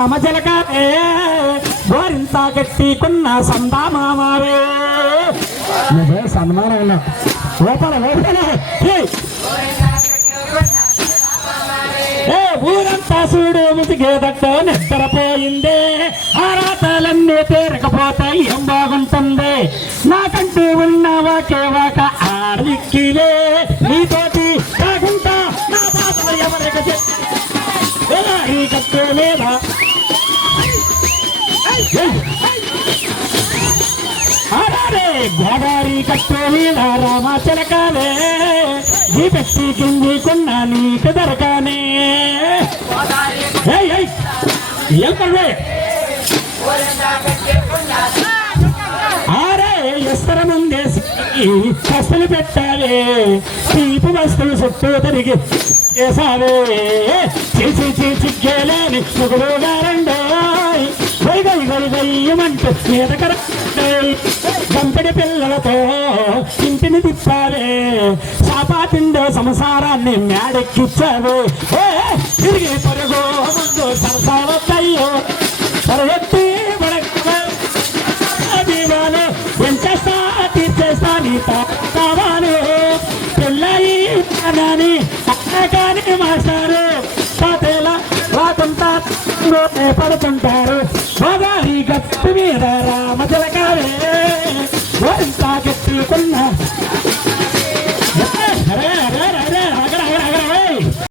రామజలకారే గోరింత గట్టికున్న సందా మామావే నువ్వే సన్మానం లోపల ఊరంతా చూడు ముసిగేదట్ట నిద్రపోయిందే ఆరాటాలన్నీ తీరకపోతాయి ఏం బాగుంటుంది నాకంటూ ఉన్నావా కేవాక ఆడిక్కిలే నీతోటి కాకుండా నా పాత్ర ఎవరికి ఈ కట్టు లేదా గోదావరి కట్టు మీద రామాచలకాలే ఈ పెట్టి కిందికున్నా నీకు దొరకానే ఏం పర్వే ఆరే ఎస్తర ముందేసి కష్టలు పెట్టాలే తీపు వస్తువులు చుట్టూ తిరిగి చేసావే చిగ్గేలేని ముగుడు గారండో గయ్యమంటూ మీదకర గంపెడి పిల్లలతో ఇంటిని తిప్పావే చాపాతిండో సంసారాన్ని మేడెక్కిచ్చావే తిరిగి పరుగో ముందు సరసావద్దయ్యో సరవెత్తి దీవాలు ఎంచేస్తా తీర్చేస్తా నీ కావాలి పిల్లయి అని కానీ మాస్టారు పాతేలా రాకుంటా పడుతుంటారు గోదావరి గట్టు మీద రామజలక